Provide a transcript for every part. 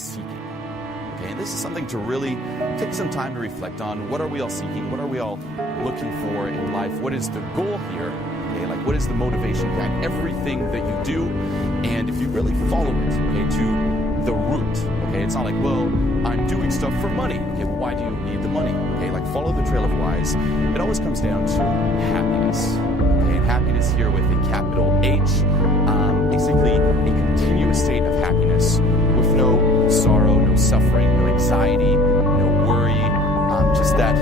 seeking? Okay, and this is something to really take some time to reflect on. What are we all seeking? What are we all looking for in life? What is the goal here? Okay, like what is the motivation behind everything that you do? And if you really follow it, okay, to the root, okay, it's not like, well, I'm doing stuff for money. Okay, well, why do you need the money? Okay, like follow the trail of whys. It always comes down to happiness. Okay, and happiness here with a capital H, basically a continuous state of happiness with no sorrow, no suffering, no anxiety, no worry, just that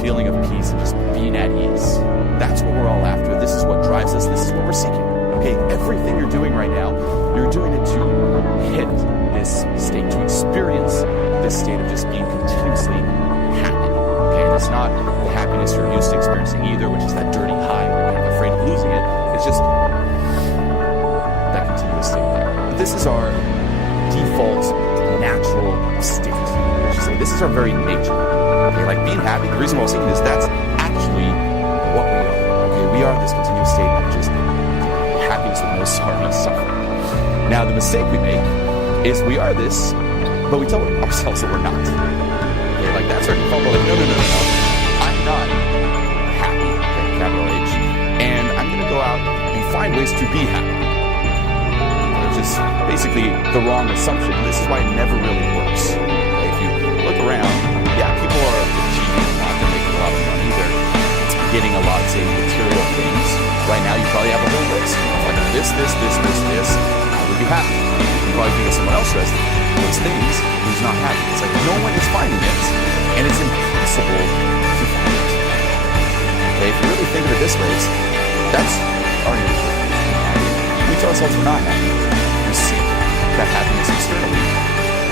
feeling of peace and just being at ease. That's what we're all after. This is what drives us. This is what we're seeking. Okay, everything you're doing right now, you're doing it to hit this state, to experience this state of just being continuously happy. Okay, and it's not the happiness you're used to experiencing either, which is that dirty high where you're kind of afraid of losing it. It's just that continuous state there. This is our default natural state. I should say, this is our very nature. Okay, like being happy, the reason why we're seeking this, that's actually what we are. Okay, we are this continuous state of just happiness with no sorrow, no suffering. Now, the mistake we make is we are this, but we tell ourselves that we're not. Okay, like that's our default. We're like, no. I'm not happy, okay, capital H, and I'm going to go out and find ways to be happy. Which is basically the wrong assumption. And this is why it never really works. Okay, if you look around, yeah, people are achieving a lot, they're making a lot of money, they're getting a lot of, say, material things. Right now, you probably have a whole list. Like this, I would be happy. You probably think of someone else who has those things who's not happy. It's like no one is finding it, and it's impossible to find it. Okay, if you really think of it this way, that's our nature. We tell ourselves we're not happy. We seek that happiness externally,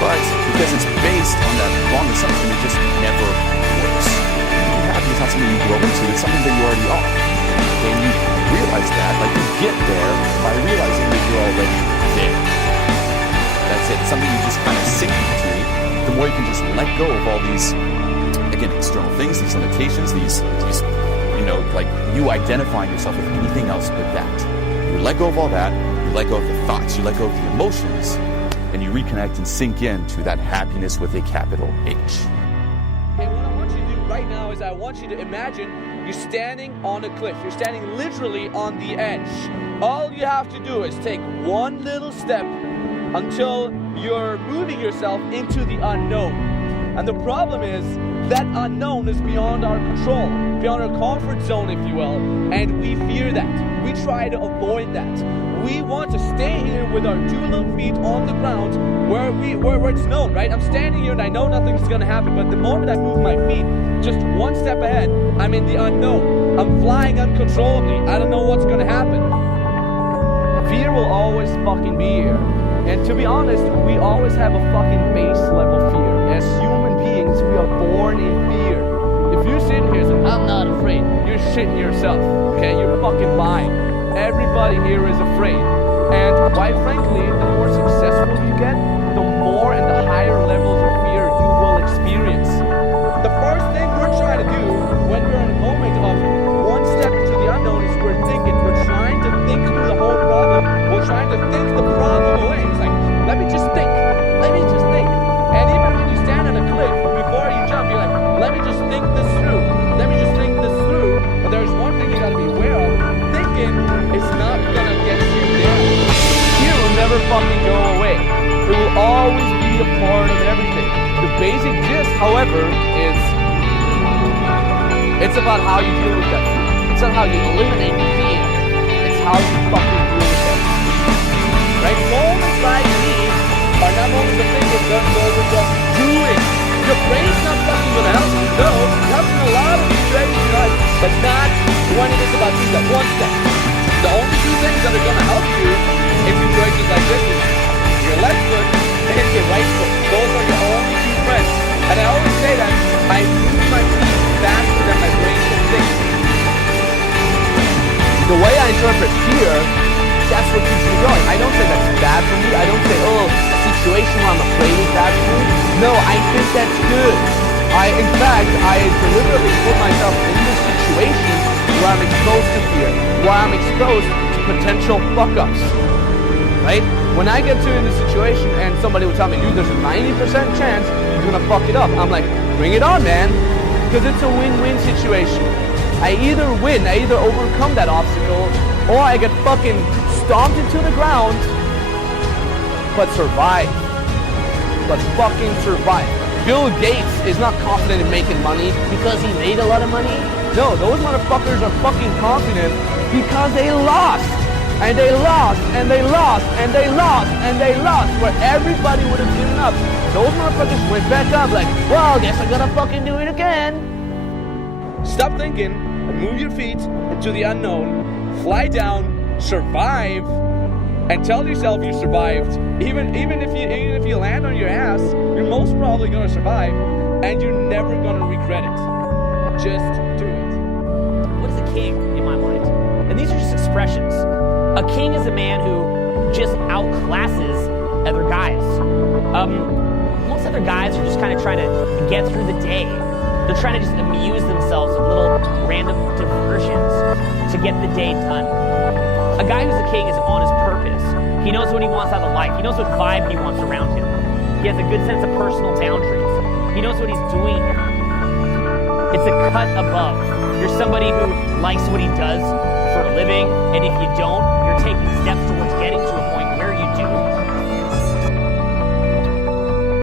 but because it's based on that wrong assumption, it just never works. Being happy is not something you grow into, it's something that you already are. And you realize that, like you get there by realizing that you're already there. That's it. It's something you just kind of sink into. The more you can just let go of all these, again, external things, these limitations, these, like you identifying yourself with anything else but that. You let go of all that, you let go of the thoughts, you let go of the emotions, and you reconnect and sink into that happiness with a capital H. Okay, what I want you to do right now is I want you to imagine you're standing on a cliff. You're standing literally on the edge. All you have to do is take one little step until you're moving yourself into the unknown. And the problem is that unknown is beyond our control, beyond our comfort zone, if you will, and we fear that. We try to avoid that. We want to stay here with our two little feet on the ground where it's known, right? I'm standing here and I know nothing's gonna happen, but the moment I move my feet just one step ahead, I'm in the unknown. I'm flying uncontrollably. I don't know what's gonna happen. Fear will always fucking be here. And to be honest, we always have a fucking base level fear. As human beings, we are born in fear. If you're sitting here saying, I'm not afraid, you're shitting yourself, okay? You're fucking lying. Everybody here is afraid. And quite frankly, the more successful you get, the more and the higher levels of fear you will experience. The first thing we're trying to do when we're in a moment of one step into the unknown is we're thinking. We're trying to think through the whole problem. We're trying to think the problem away. It's like, let me just think. Let me just think. And even when you stand on a cliff, before you jump, you're like, let me just think this through. Let me just think this through. But there's one thing you gotta be aware of. Thinking is not gonna get you there. Fear will never fucking go away. It will always be a part of everything. The basic gist, however, is it's about how you deal with that fear. It's not how you eliminate the fear. It's how you fucking deal with that fear. Right? Moments like these are not moments of thinking, they're moments of doing. Your brain's not fucking gonna help you. No, it helps in a lot of situations in life, but not when it is about doing that one step. The only two things that are gonna help you in situations like this is your left foot and your right foot. Those are your only two friends. And I always say that I move my feet faster than my brain can think. The way I interpret fear, that's what keeps me going. I don't say that's bad for me. I don't say, oh, a situation where I'm afraid is bad for me. No, I think that's good. In fact, I deliberately put myself in this situation where I'm exposed to fear, where I'm exposed to potential fuck-ups, right? When I get to in this situation and somebody will tell me, dude, there's a 90% chance you're gonna fuck it up, I'm like, bring it on, man. Because it's a win-win situation. I either win, I either overcome that obstacle, or I get fucking stomped into the ground, but survive. But fucking survive. Bill Gates is not confident in making money because he made a lot of money. No, those motherfuckers are fucking confident because they lost. And they lost, and they lost, and they lost, and they lost, where everybody would have given up. Those motherfuckers went back up like, well, guess I gotta fucking do it again. Stop thinking, move your feet into the unknown, fly down, survive, and tell yourself you survived. Even if you land on your ass, you're most probably gonna survive, and you're never gonna regret it. Just do it. What is a king in my mind? And these are just expressions. A king is a man who just outclasses other guys. Most other guys are just kind of trying to get through the day. They're trying to just amuse themselves with little random diversions to get the day done. A guy who's a king is on his purpose. He knows what he wants out of life. He knows what vibe he wants around him. He has a good sense of personal boundaries. He knows what he's doing here. It's a cut above. You're somebody who likes what he does for a living, and if you don't, you're taking steps towards getting to a point